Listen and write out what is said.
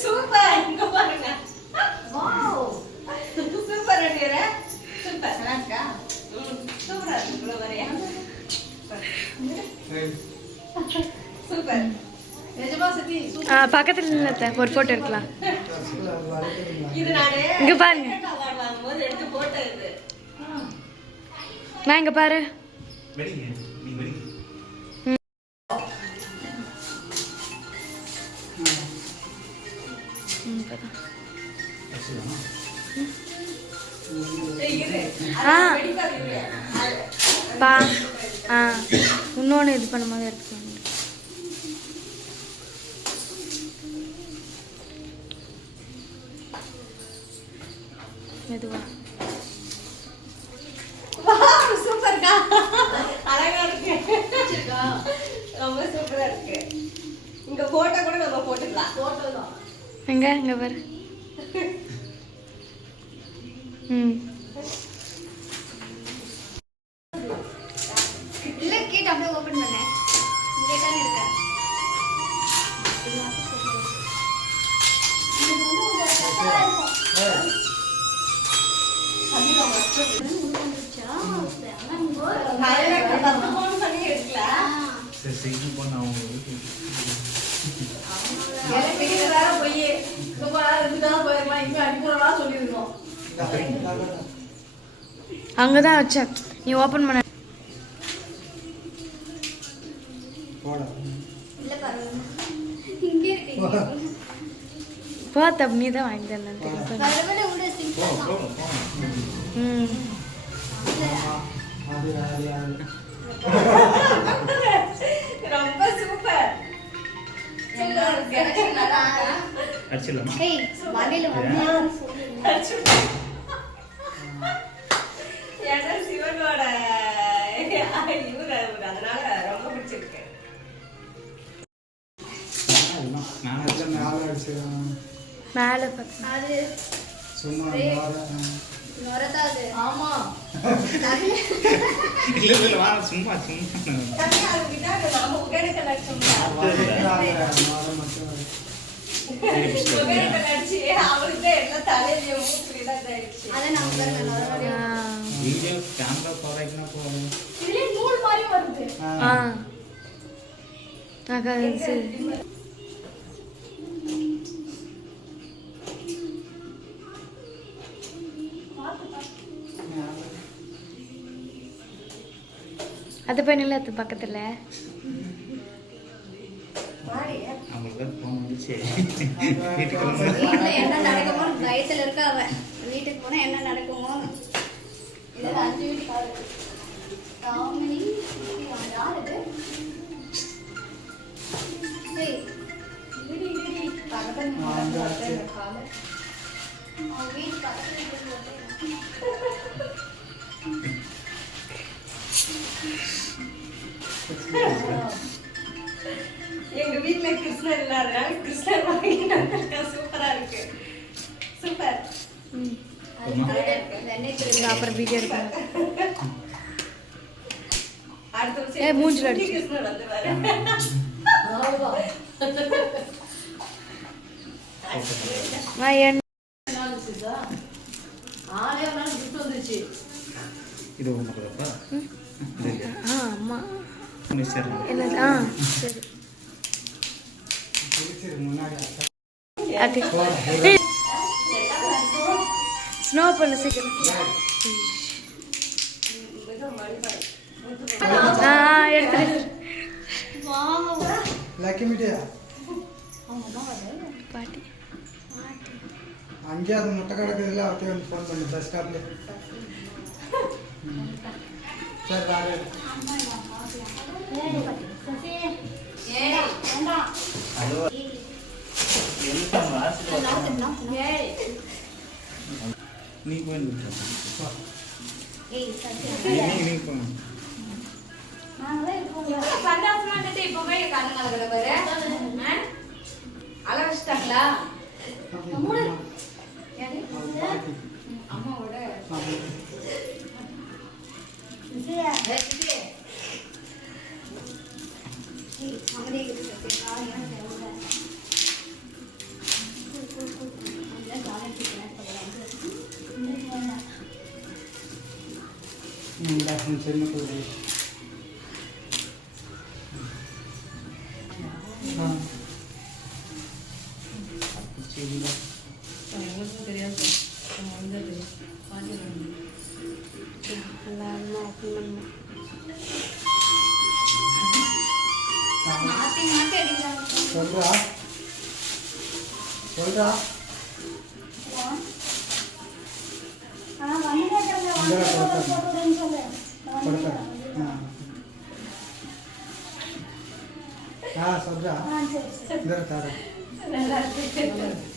Super இங்க பாருங்க wow super அடியற super நல்லா இருக்கா சூப்பரா இருக்கு வரையா சூப்பர் நிஜமா சத்தி சூப்பர் பக்கத்துல நில்லத்த ஒரு போட்டோ எடுக்கலாம் இது நானே இங்க பாருங்க அவார்ட் வாங்கும்போது எடுத்து போட்டோ இது நான் இங்க பாரு வெடிங்க நீ வெடி பா இன்னொன்று இது பண்ணும்போது எடுத்துக்கோங்க மெதுவா வாவ் சூப்பர்க்கா அழகா இருக்கு ரொம்ப சூப்பரா இருக்கு இங்க போட்டோ கூட நம்ம போட்டுக்கலாம் போட்டோ தான் எங்க பாரு இல்ல கேட் அப்படியே ஓபன் பண்ண இங்க தான இருக்க அங்கதான் வச்சேன் நீ ஓபன் பண்ண இல்ல பரவாயில்லை இங்க இருக்கு பார்த்த நீ தான் வாங்கி தரேன் பரவாயில்லை உள்ள சிம்பிளா ரொம்ப சூப்பர் அடிச்சிடலாமா ஏய் மண்ணில வந்து ஏன்னா சிவனோட இவரு அதனால ரொம்ப பிடிச்சிருக்கு மேலே பார்த்து அது நொரதா அது ஆமா இல்ல வா சும்மா தனியா அதுக்கிட்ட நாம உகேனக்கல் அடிச்சோம்ல உகேனக்கல் அடிச்சு அவளுக்கு எல்லாம் தலையில மூக்குல இதாயிடுச்சு அத நான் பாருங்க வீடியோ கேமரா போறேன்னா போறோம் இதுல நூல் மாதிரி வருது அது போய் நில்ல அது பக்கத்துல அவங்களுக்கு போன் வந்துச்சு வீட்டுல என்ன நடக்குமோ பயத்துல இருக்கா அவ வீட்டுக்கு போனா என்ன நடக்குமோ இதுல 5 வீட்டு கால் காமினி யார் இது ஏய் வீடி பக்கத்துல கால் அவ வீட்டு பக்கத்துல இருக்கு எங்க வீட்ல கிருஷ்ணர் இல்லாதனால கிருஷ்ணர் வாங்கிட்டு வந்திருக்கா சூப்பரா இருக்கு சூப்பர் அப்புறம் வீடியோ எடுக்கணும் அடுத்த வருஷம் ஏய், மூஞ்சில அடிச்சு. கிருஷ்ணர் வந்துருவாரு நான் என்ன இது ஒன்று கொடுப்பா அம்மா சரிலாம் என்ன சரி அது ஸ்னோ பண்ண சீக்கிரம் எடுத்து பாட்டி அங்கே அது முட்டை கிடக்குதுல அவத்தையும் வந்து ஃபோன் பண்ணு பஸ் ஸ்டாப்ல சரி வாங்க நீ போய் நீ போய் சந்தாசமா இருந்துட்டு இப்ப போய் கண்ணு பாரு அழகச்சிட்டாங்களா அம்மாவோட சின்ன கோயில் சரிங்களா எங்களுக்கும் தெரியாது நம்ம வந்து பாட்டி மாற்றி மாற்றி அடிக்கிறாங்க. சொல்றா சொல்றா கொடுத்தேன் சொல்றா இந்த தரேன் நல்லா இருக்கு